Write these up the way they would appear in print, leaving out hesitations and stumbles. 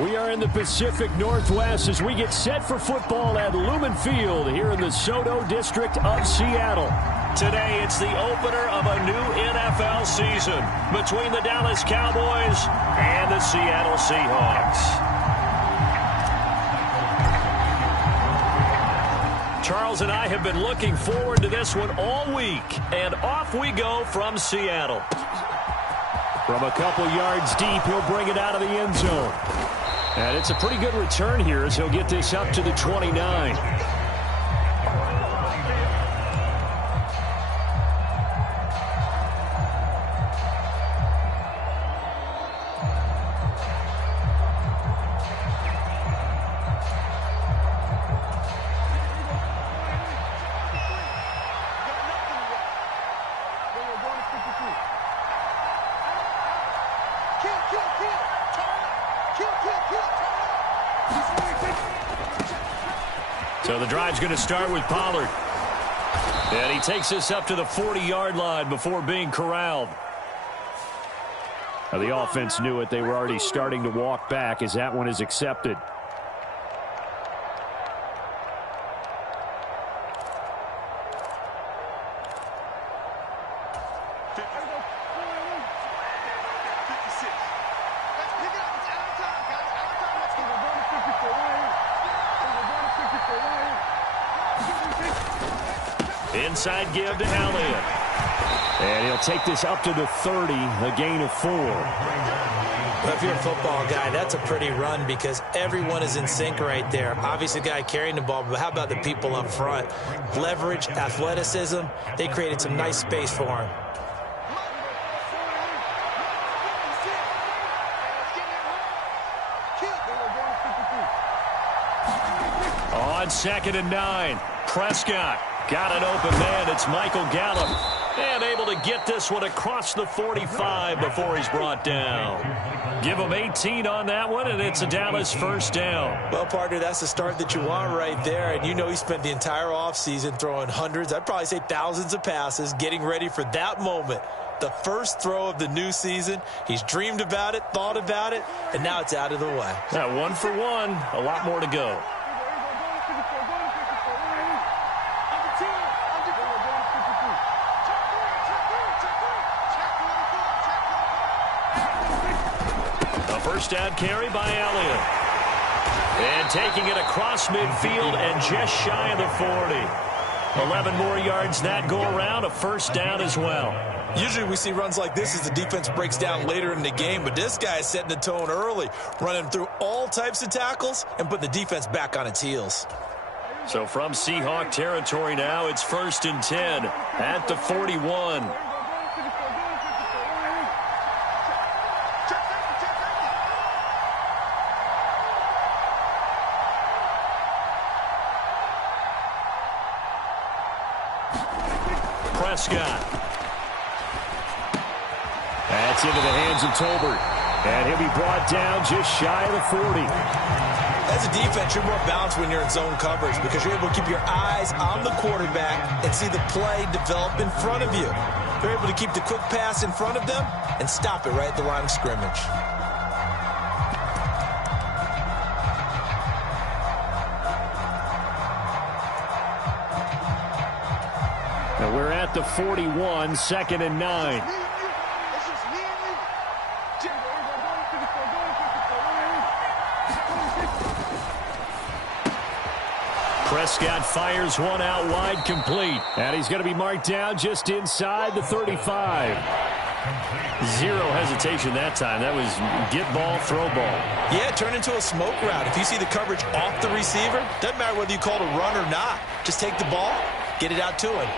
We are in the Pacific Northwest as we get set for football at Lumen Field here in the Soto District of Seattle. Today, it's the opener of a new NFL season between the Dallas Cowboys and the Seattle Seahawks. Charles and I have been looking forward to this one all week, and off we go from Seattle. From a couple yards deep, he'll bring it out of the end zone. And it's a pretty good return here as he'll get this up to the 29. So the drive's going to start with Pollard. And he takes us up to the 40-yard line before being corralled. Now the offense knew it. They were already starting to walk back as that one is accepted. Inside give to Elliott. And he'll take this up to the 30, a gain of 4. Well, if you're a football guy, that's a pretty run because everyone is in sync right there. Obviously, the guy carrying the ball, but how about the people up front? Leverage, athleticism, they created some nice space for him. On 2nd and 9, Prescott. Got an open man. It's Michael Gallup. And able to get this one across the 45 before he's brought down. Give him 18 on that one, and it's a Dallas first down. Well, partner, that's the start that you want right there. And you know he spent the entire offseason throwing hundreds, I'd probably say thousands of passes, getting ready for that moment. The first throw of the new season. He's dreamed about it, thought about it, and now it's out of the way. Now, 1 for 1, a lot more to go. First down carry by Elliott. And taking it across midfield and just shy of the 40. 11 more yards that go around, a first down as well. Usually we see runs like this as the defense breaks down later in the game, but this guy is setting the tone early, running through all types of tackles and putting the defense back on its heels. So from Seahawk territory now, it's 1st and 10 at the 41. Prescott. That's into the hands of Tolbert. And he'll be brought down just shy of the 40. As a defense, you're more balanced when you're in zone coverage because you're able to keep your eyes on the quarterback and see the play develop in front of you. You're able to keep the quick pass in front of them and stop it right at the line of scrimmage. We're at the 41, 2nd and 9. Prescott fires one out wide, complete. And he's going to be marked down just inside the 35. Zero hesitation that time. That was get ball, throw ball. Yeah, turn into a smoke route. If you see the coverage off the receiver, doesn't matter whether you call it a run or not. Just take the ball, get it out to him.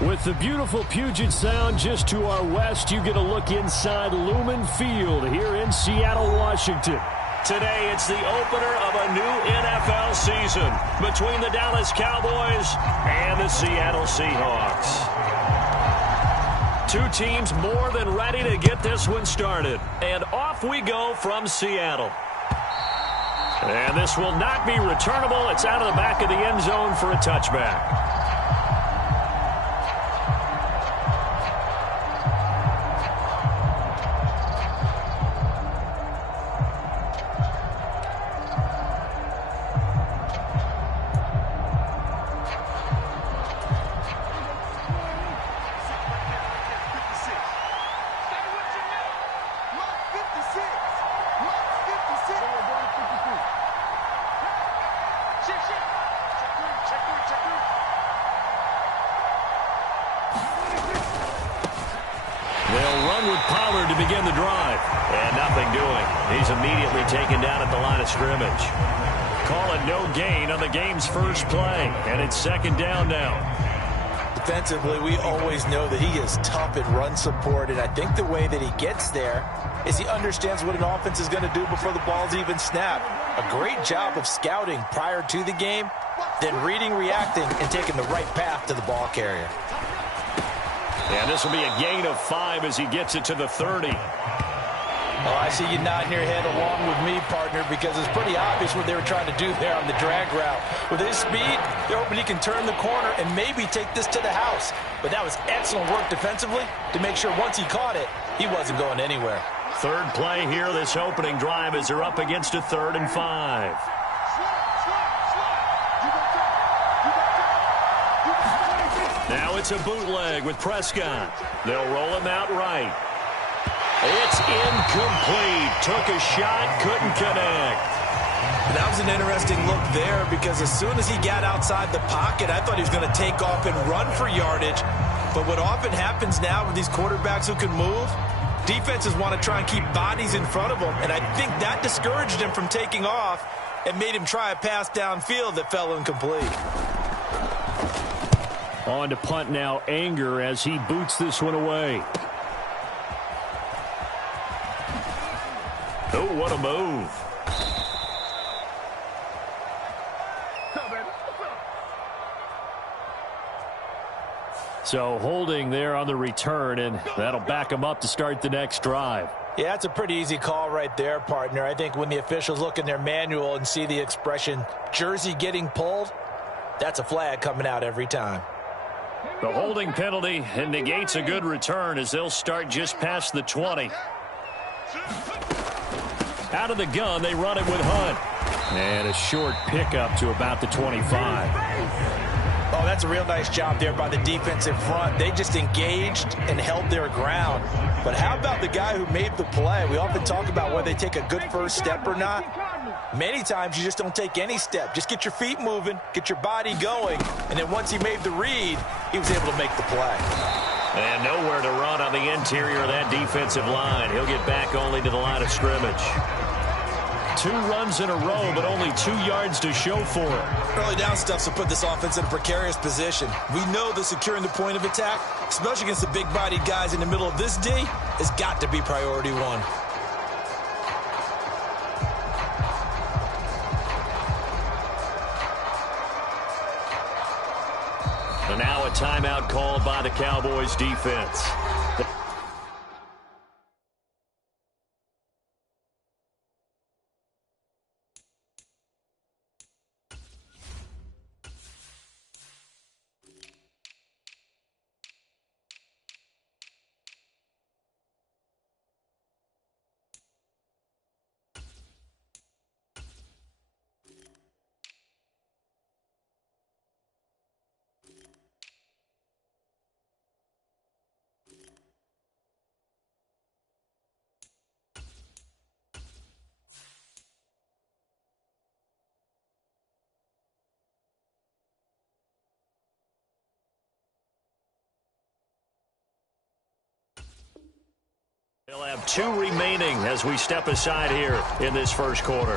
With the beautiful Puget Sound just to our west, you get a look inside Lumen Field here in Seattle, Washington. Today, it's the opener of a new NFL season between the Dallas Cowboys and the Seattle Seahawks. Two teams more than ready to get this one started. And off we go from Seattle. And this will not be returnable. It's out of the back of the end zone for a touchback. They'll run with Pollard to begin the drive. And nothing doing. He's immediately taken down at the line of scrimmage. Call it no gain on the game's first play. And it's second down now. Defensively, we always know that he is tough at run support. And I think the way that he gets there is he understands what an offense is going to do before the ball's even snapped. A great job of scouting prior to the game, then reading, reacting, and taking the right path to the ball carrier. And this will be a gain of 5 as he gets it to the 30. Oh, I see you nodding your head along with me, partner, because it's pretty obvious what they were trying to do there on the drag route. With his speed, they're hoping he can turn the corner and maybe take this to the house. But that was excellent work defensively to make sure once he caught it, he wasn't going anywhere. Third play here, this opening drive, as they're up against a 3rd and 5. Now it's a bootleg with Prescott. They'll roll him out right. It's incomplete. Took a shot, couldn't connect. That was an interesting look there because as soon as he got outside the pocket, I thought he was going to take off and run for yardage. But what often happens now with these quarterbacks who can move, defenses want to try and keep bodies in front of them. And I think that discouraged him from taking off and made him try a pass downfield that fell incomplete. On to punt now, Anger, as he boots this one away. Oh, what a move. So holding there on the return, and that'll back him up to start the next drive. Yeah, that's a pretty easy call right there, partner. I think when the officials look in their manual and see the expression jersey getting pulled, that's a flag coming out every time. The holding penalty and negates a good return as they'll start just past the 20. Out of the gun, they run it with Hunt. And a short pickup to about the 25. Oh, that's a real nice job there by the defensive front. They just engaged and held their ground. But how about the guy who made the play? We often talk about whether they take a good first step or not. Many times you just don't take any step. Just get your feet moving, get your body going, and then once he made the read, he was able to make the play. And nowhere to run on the interior of that defensive line. He'll get back only to the line of scrimmage. 2 runs in a row, but only 2 yards to show for it. Early down stuff will put this offense in a precarious position. We know that securing the point of attack, especially against the big-bodied guys in the middle of this D, has got to be priority 1. And now a timeout called by the Cowboys defense. They'll have 2 remaining as we step aside here in this first quarter.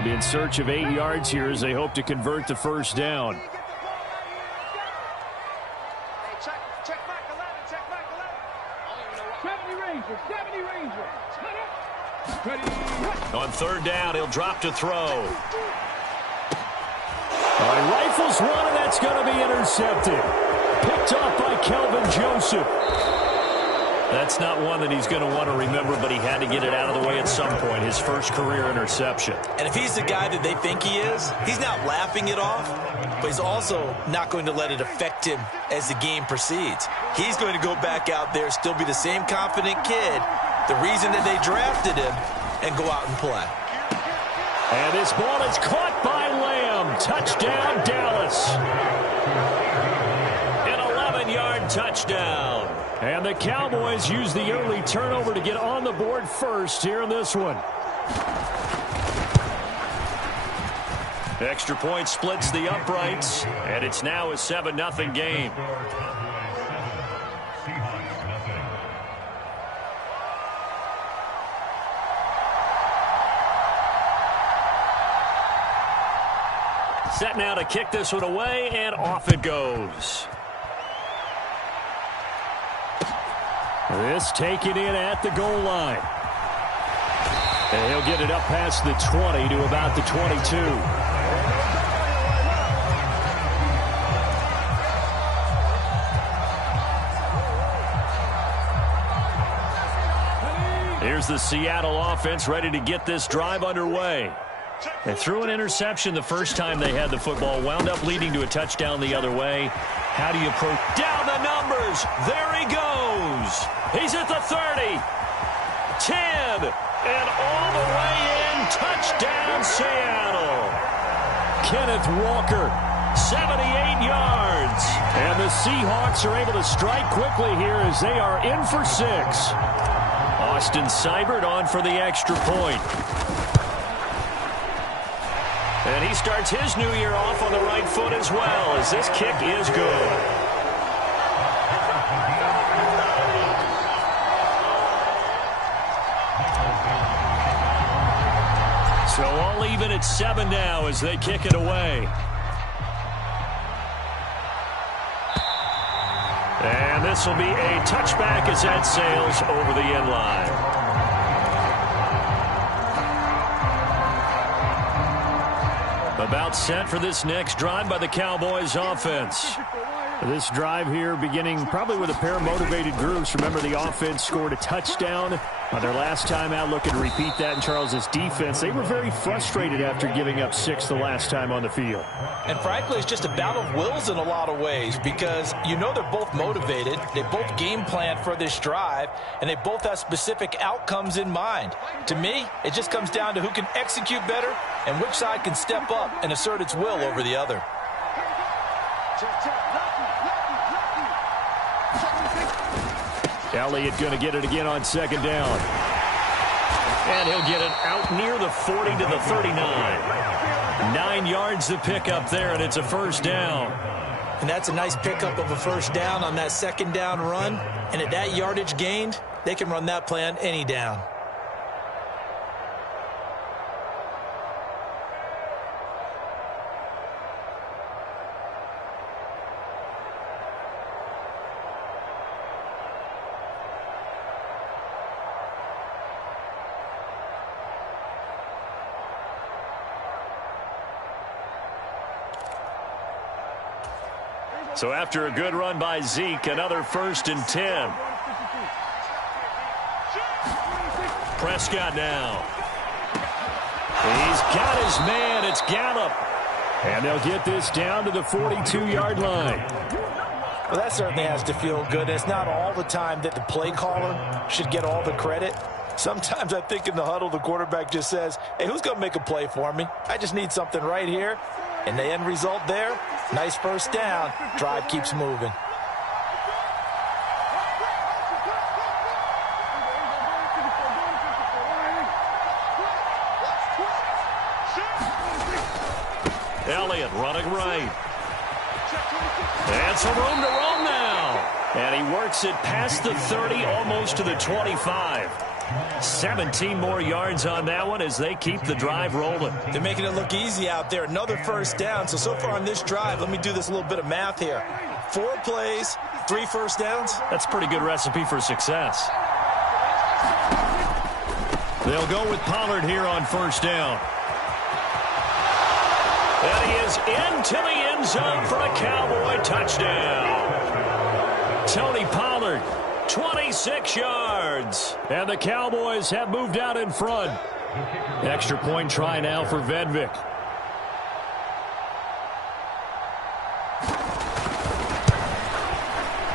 They'll be in search of 8 yards here as they hope to convert the first down. On third down, he'll drop to throw. He rifles one, and that's going to be intercepted. Picked off by Kelvin Joseph. That's not one that he's going to want to remember, but he had to get it out of the way at some point, his first career interception. And if he's the guy that they think he is, he's not laughing it off, but he's also not going to let it affect him as the game proceeds. He's going to go back out there, still be the same confident kid, the reason that they drafted him, and go out and play. And this ball is caught by Lamb. Touchdown, Dallas. An 11-yard touchdown. And the Cowboys use the early turnover to get on the board first here in this one. Extra point splits the uprights, and it's now a 7-0 game. Set now to kick this one away, and off it goes. This taken in at the goal line. And he'll get it up past the 20 to about the 22. Here's the Seattle offense ready to get this drive underway. They threw an interception the first time they had the football, wound up leading to a touchdown the other way. How do you approach? Down the numbers. There he goes. He's at the 30, 10, and all the way in. Touchdown, Seattle. Kenneth Walker, 78 yards. And the Seahawks are able to strike quickly here as they are in for 6. Austin Seibert on for the extra point. And he starts his new year off on the right foot as well, as this kick is good. So all even at 7 now as they kick it away. And this will be a touchback as that sails over the end line. About set for this next drive by the Cowboys offense. This drive here beginning probably with a pair of motivated groups. Remember, the offense scored a touchdown on their last time out. Looking to repeat that in Charles's defense. They were very frustrated after giving up 6 the last time on the field. And frankly, it's just a battle of wills in a lot of ways because you know they're both motivated. They both game plan for this drive, and they both have specific outcomes in mind. To me, it just comes down to who can execute better and which side can step up and assert its will over the other. Elliott going to get it again on second down. And he'll get it out near the 40 to the 39. 9 yards to pick up there, and it's a first down. And that's a nice pickup of a first down on that second down run. And at that yardage gained, they can run that play on any down. So after a good run by Zeke, another 1st and 10. Prescott now. He's got his man. It's Gallup. And they'll get this down to the 42-yard line. Well, that certainly has to feel good. It's not all the time that the play caller should get all the credit. Sometimes I think in the huddle, the quarterback just says, hey, who's going to make a play for me? I just need something right here. And the end result there, nice first down. Drive keeps moving. Elliott running right. And some room to roam now. And he works it past the 30, almost to the 25. 17 more yards on that one as they keep the drive rolling. They're making it look easy out there. Another first down. So far on this drive, let me do this little bit of math here. 4 plays, 3 first downs. That's a pretty good recipe for success. They'll go with Pollard here on first down. And he is into the end zone for a Cowboy touchdown. Tony Pollard, 26 yards. And the Cowboys have moved out in front. Extra point try now for Vedvik.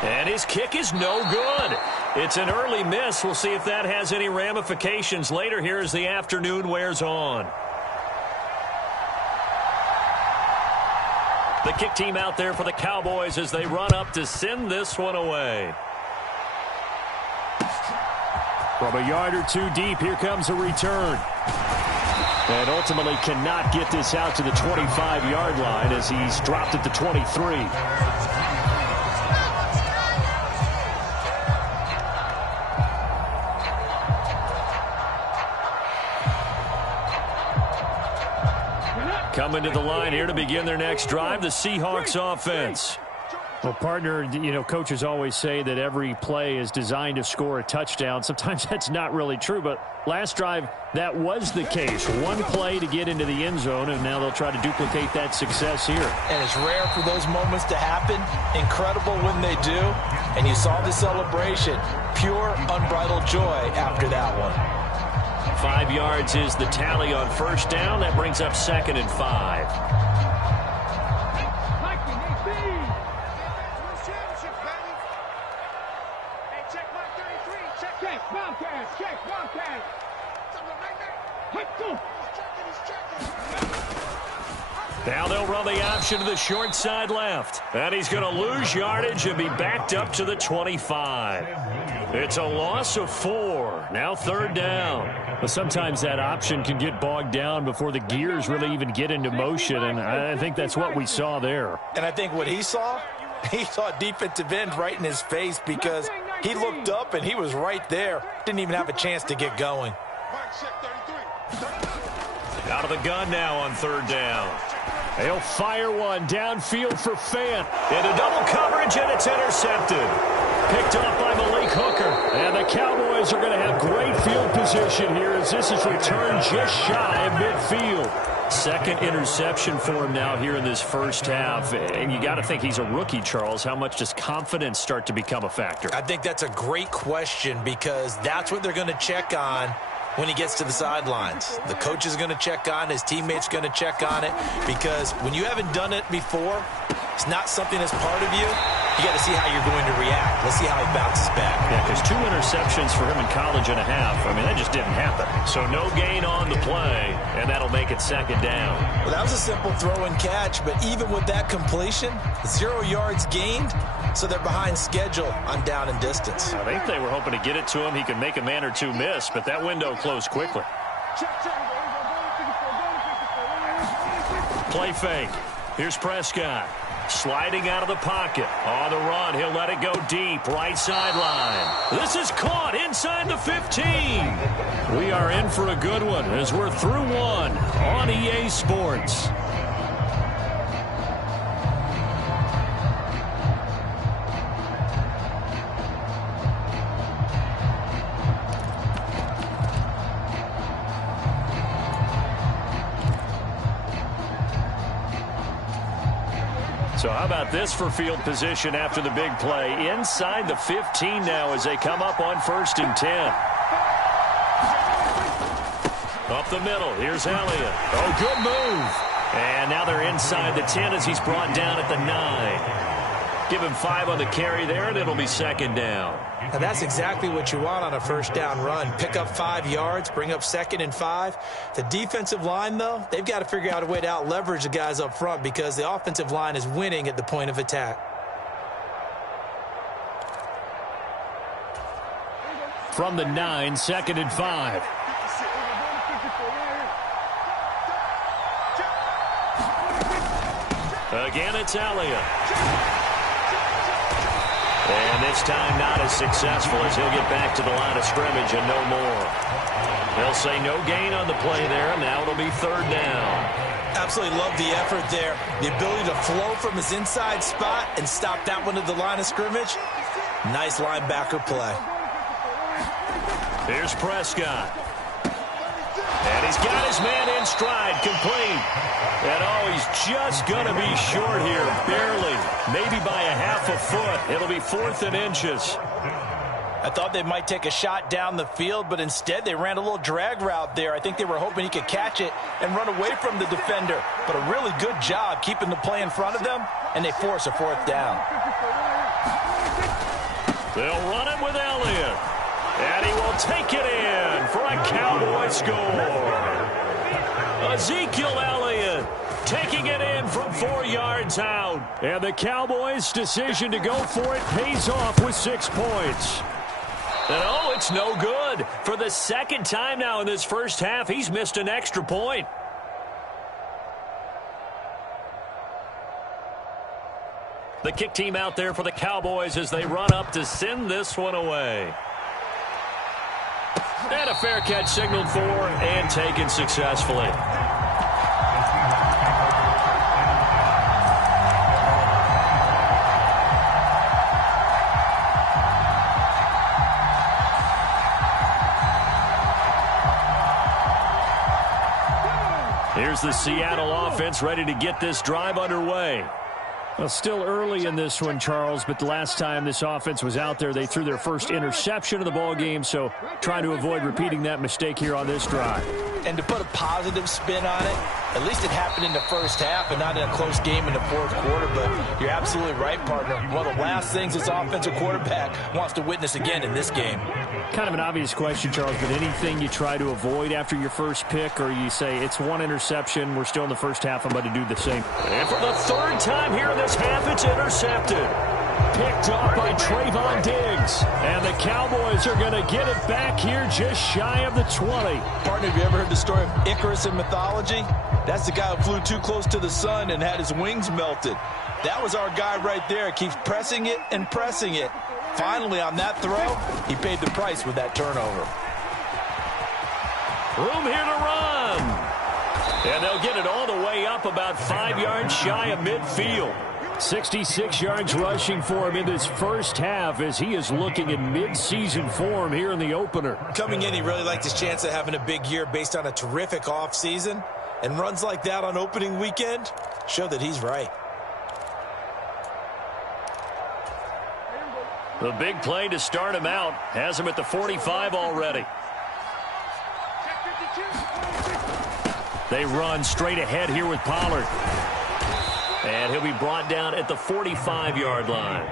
And his kick is no good. It's an early miss. We'll see if that has any ramifications later here as the afternoon wears on. The kick team out there for the Cowboys as they run up to send this one away. From a yard or two deep, here comes a return. And ultimately cannot get this out to the 25-yard line as he's dropped at the 23. Coming to the line here to begin their next drive, the Seahawks offense. Well, partner, you know, coaches always say that every play is designed to score a touchdown. Sometimes that's not really true, but last drive, that was the case. One play to get into the end zone, and now they'll try to duplicate that success here. And it's rare for those moments to happen. Incredible when they do. And you saw the celebration. Pure, unbridled joy after that one. 5 yards is the tally on first down. That brings up 2nd and 5. Now they'll run the option to the short side left. And he's going to lose yardage and be backed up to the 25. It's a loss of 4. Now 3rd down. But sometimes that option can get bogged down before the gears really even get into motion, and I think that's what we saw there. And I think what he saw defensive end right in his face because he looked up and he was right there. Didn't even have a chance to get going. Out of the gun now on 3rd down. He'll fire one downfield for Fant. Into double coverage, and it's intercepted. Picked off by Malik Hooker. And the Cowboys are going to have great field position here as this is returned just shy of midfield. 2nd interception for him now here in this first half. And you got to think he's a rookie, Charles. How much does confidence start to become a factor? I think that's a great question because that's what they're going to check on when he gets to the sidelines. The coach is going to check on, his teammates going to check on it, because when you haven't done it before, it's not something that's part of you. You got to see how you're going to react. Let's see how he bounces back. Yeah, because 2 interceptions for him in college and a half. I mean, that just didn't happen. So no gain on the play, and that'll make it 2nd down. Well, that was a simple throw and catch, but even with that completion, 0 yards gained, so they're behind schedule on down and distance. I think they were hoping to get it to him. He could make a man or two miss, but that window closed quickly. Play fake. Here's Prescott. Sliding out of the pocket. On the run, he'll let it go deep. Right sideline. This is caught inside the 15. We are in for a good one as we're through one on EA Sports. So how about this for field position after the big play? Inside the 15 now as they come up on 1st and 10. Up the middle. Here's Elliott. Oh, good move. And now they're inside the 10 as he's brought down at the 9. Give him 5 on the carry there, and it'll be 2nd down. And that's exactly what you want on a first down run. Pick up 5 yards, bring up 2nd and 5. The defensive line, though, they've got to figure out a way to out-leverage the guys up front because the offensive line is winning at the point of attack. From the 9, 2nd and 5. Again, it's Elliott. And this time not as successful as he'll get back to the line of scrimmage and no more. They'll say no gain on the play there. Now it'll be third down. Absolutely love the effort there. The ability to flow from his inside spot and stop that one at the line of scrimmage. Nice linebacker play. Here's Prescott. And he's got his man in stride, complete. And oh, he's just going to be short here, barely. Maybe by a half a foot. It'll be 4th and inches. I thought they might take a shot down the field, but instead they ran a little drag route there. I think they were hoping he could catch it and run away from the defender. But a really good job keeping the play in front of them, and they force a 4th down. They'll run it with Elliott. And he will take it in for a Cowboy score. Ezekiel Elliott taking it in from 4 yards out. And the Cowboys' decision to go for it pays off with 6 points. And oh, it's no good. For the second time now in this first half, he's missed an extra point. The kick team out there for the Cowboys as they run up to send this one away. And a fair catch signaled for and taken successfully. Here's the Seattle offense ready to get this drive underway. Well, still early in this one, Charles, but the last time this offense was out there, they threw their first interception of the ball game, so trying to avoid repeating that mistake here on this drive. And to put a positive spin on it, at least it happened in the first half and not in a close game in the 4th quarter, but you're absolutely right, partner. One of the last things this offensive quarterback wants to witness again in this game. Kind of an obvious question, Charles, but anything you try to avoid after your first pick, or you say it's one interception, we're still in the first half, I'm going to do the same. And for the 3rd time here in this half, it's intercepted. Picked off by Trayvon Diggs. And the Cowboys are going to get it back here just shy of the 20. Partner, have you ever heard the story of Icarus in mythology? That's the guy who flew too close to the sun and had his wings melted. That was our guy right there. Keeps pressing it and pressing it. Finally, on that throw, he paid the price with that turnover. Room here to run. And they'll get it all the way up about 5 yards shy of midfield. 66 yards rushing for him in this first half as he is looking in mid-season form here in the opener. Coming in, he really liked his chance of having a big year based on a terrific offseason. And runs like that on opening weekend show that he's right. The big play to start him out has him at the 45 already. They run straight ahead here with Pollard. And he'll be brought down at the 45-yard line.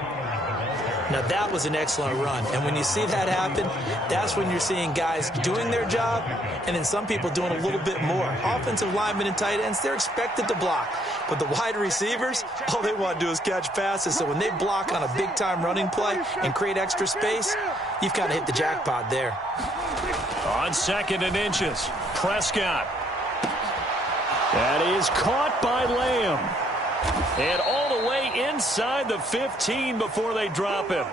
Now, that was an excellent run. And when you see that happen, that's when you're seeing guys doing their job and then some people doing a little bit more. Offensive linemen and tight ends, they're expected to block. But the wide receivers, all they want to do is catch passes. So when they block on a big-time running play and create extra space, you've kind of hit the jackpot there. On 2nd and inches, Prescott. That is caught by Lamb. And all the way inside the 15 before they drop him.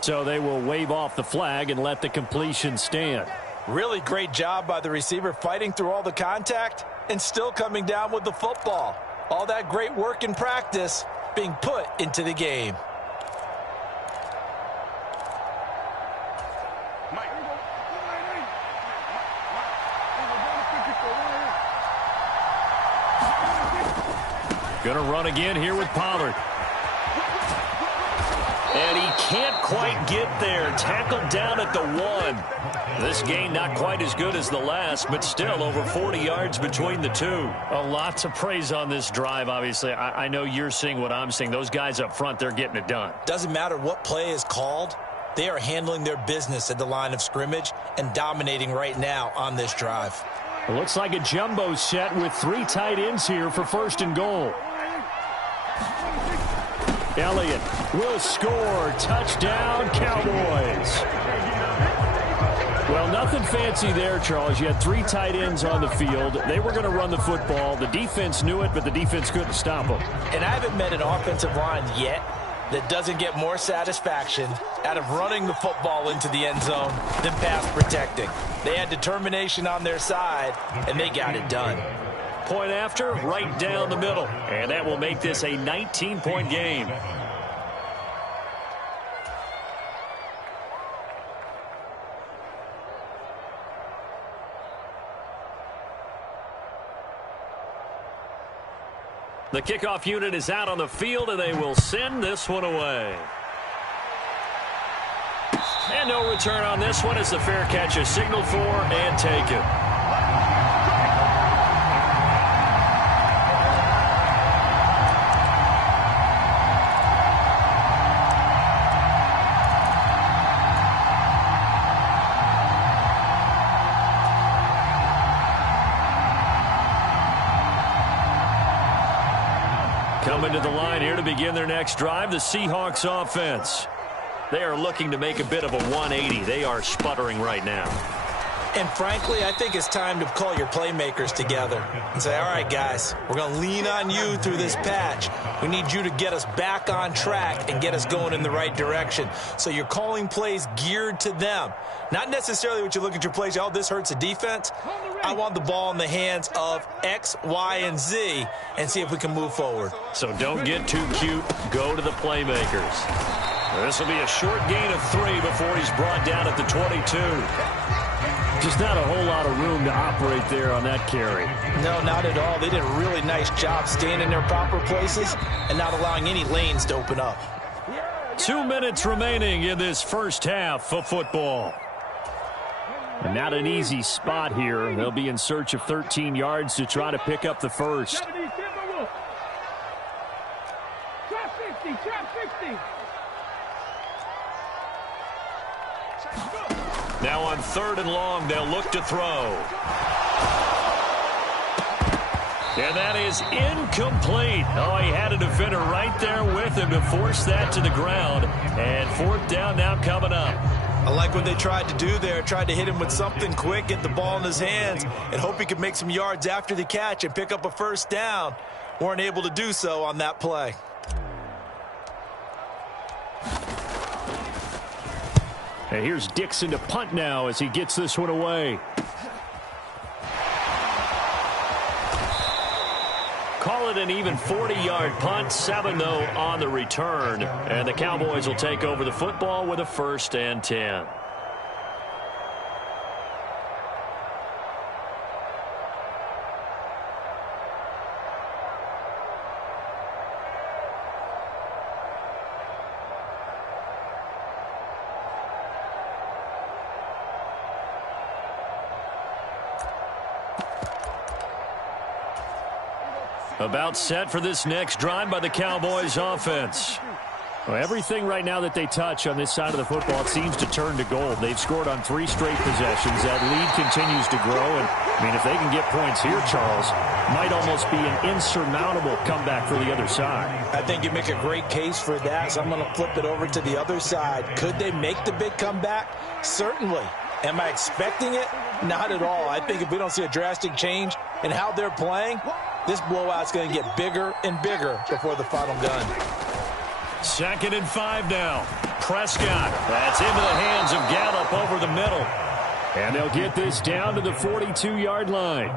So they will wave off the flag and let the completion stand. Really great job by the receiver fighting through all the contact and still coming down with the football. All that great work in practice being put into the game. Going to run again here with Pollard. And he can't quite get there. Tackled down at the 1. This gain not quite as good as the last, but still over 40 yards between the two. A lot to praise on this drive, obviously. I know you're seeing what I'm seeing. Those guys up front, they're getting it done. Doesn't matter what play is called. They are handling their business at the line of scrimmage and dominating right now on this drive. It looks like a jumbo set with 3 tight ends here for 1st and goal. Elliott will score. Touchdown, Cowboys. Well, nothing. Nothing fancy there, Charles. You had 3 tight ends on the field. They were going to run the football. The defense knew it, but the defense couldn't stop them. And I haven't met an offensive line yet that doesn't get more satisfaction out of running the football into the end zone than pass protecting. They had determination on their side, and they got it done. Point after, right down the middle. And that will make this a 19-point game. The kickoff unit is out on the field, and they will send this one away. And no return on this one as the fair catch is signaled for and taken. Coming to the line here to begin their next drive, the Seahawks offense. They are looking to make a bit of a 180. They are sputtering right now. And frankly, I think it's time to call your playmakers together and say, all right, guys, we're going to lean on you through this patch. We need you to get us back on track and get us going in the right direction. So you're calling plays geared to them. Not necessarily what you look at your plays, oh, this hurts the defense. I want the ball in the hands of X, Y, and Z and see if we can move forward. So don't get too cute. Go to the playmakers. This will be a short gain of 3 before he's brought down at the 22. Just not a whole lot of room to operate there on that carry. No, not at all. They did a really nice job staying in their proper places and not allowing any lanes to open up. 2 minutes remaining in this first half of football. And not an easy spot here. They'll be in search of 13 yards to try to pick up the first. Now on 3rd and long, they'll look to throw. And that is incomplete. Oh, he had a defender right there with him to force that to the ground. And 4th down now coming up. I like what they tried to do there. Tried to hit him with something quick, get the ball in his hands, and hope he could make some yards after the catch and pick up a first down. Weren't able to do so on that play. And here's Dixon to punt now as he gets this one away. Call it an even 40-yard punt, 7 though on the return. And the Cowboys will take over the football with a 1st and 10. About set for this next drive by the Cowboys offense. Well, everything right now that they touch on this side of the football, it seems to turn to gold. They've scored on 3 straight possessions. That lead continues to grow. And, I mean, if they can get points here, Charles, might almost be an insurmountable comeback for the other side. I think you make a great case for that, so I'm going to flip it over to the other side. Could they make the big comeback? Certainly. Am I expecting it? Not at all. I think if we don't see a drastic change in how they're playing, this blowout's going to get bigger and bigger before the final gun. 2nd and 5 now. Prescott. That's into the hands of Gallup over the middle. And they'll get this down to the 42-yard line.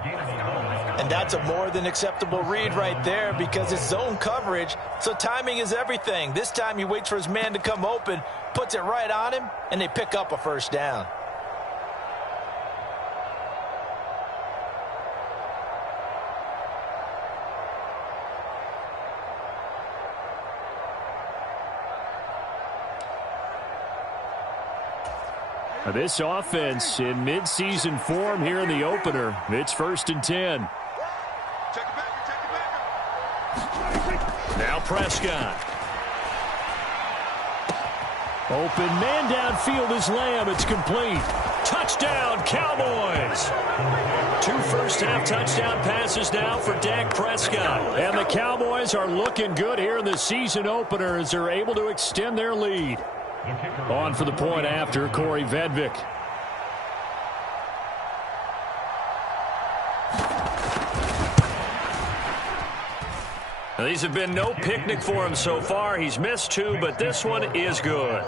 And that's a more than acceptable read right there because it's zone coverage, so timing is everything. This time he waits for his man to come open, puts it right on him, and they pick up a first down. This offense in midseason form here in the opener. It's 1st and 10. Now Prescott. Open man downfield is Lamb. It's complete. Touchdown, Cowboys. 2 first-half touchdown passes now for Dak Prescott. And the Cowboys are looking good here in the season opener as they're able to extend their lead. On for the point after, Corey Vedvik. These have been no picnic for him so far. He's missed 2, but this one is good.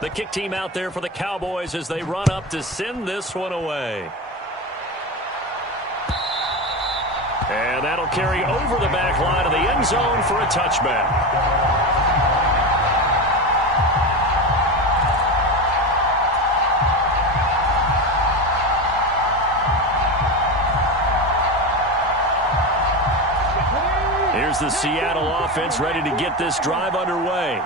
The kick team out there for the Cowboys as they run up to send this one away. And that'll carry over the back line of the end zone for a touchback. Here's the Seattle offense ready to get this drive underway.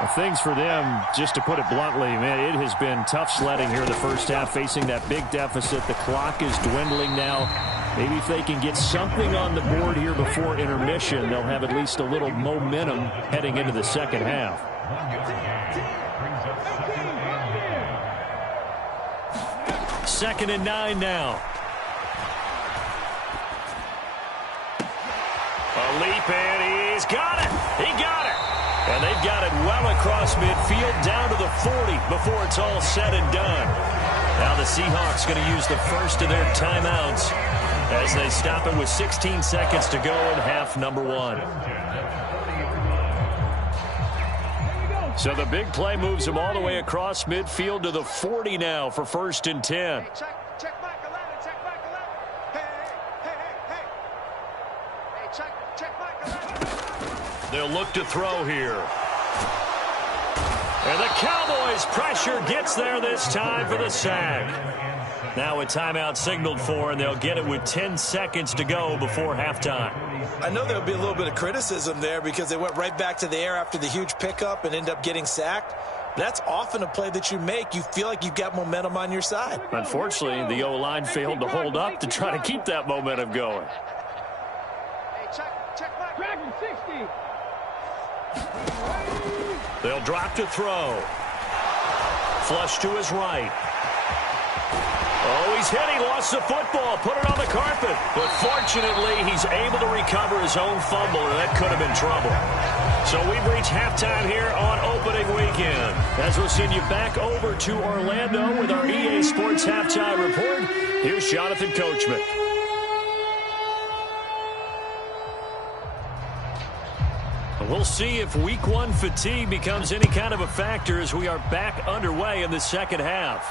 Well, things for them, just to put it bluntly, man, it has been tough sledding here in the first half, facing that big deficit. The clock is dwindling now. Maybe if they can get something on the board here before intermission, they'll have at least a little momentum heading into the second half. Second and 9 now. A leap, and he's got it. He got it. And they've got it well across midfield down to the 40 before it's all said and done. Now the Seahawks going to use the first of their timeouts as they stop it with 16 seconds to go in half number 1. So the big play moves them all the way across midfield to the 40 now for 1st and 10. Check back 11, check back 11. Hey. Check back 11. They'll look to throw here. And the Cowboys pressure gets there this time for the sack. Now a timeout signaled for, and they'll get it with 10 seconds to go before halftime. I know there'll be a little bit of criticism there because they went right back to the air after the huge pickup and end up getting sacked. That's often a play that you make. You feel like you've got momentum on your side. Unfortunately, the O-line failed to hold up to try to keep that momentum going. Hey, check back. Dragon 60. They'll drop to throw. Flush to his right. Oh, he's hit. He lost the football. Put it on the carpet. But fortunately, he's able to recover his own fumble, and that could have been trouble. So we've reached halftime here on opening weekend. As we'll send you back over to Orlando with our EA Sports Halftime Report, here's Jonathan Coachman. We'll see if week 1 fatigue becomes any kind of a factor as we are back underway in the second half.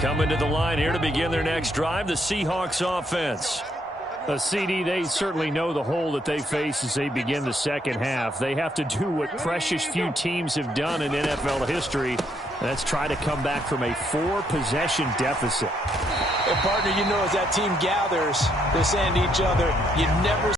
Coming to the line here to begin their next drive, the Seahawks offense. CD, they certainly know the hole that they face as they begin the second half. They have to do what precious few teams have done in NFL history, and that's try to come back from a 4-possession deficit. Hey, partner, you know as that team gathers, they're saying to each other, you never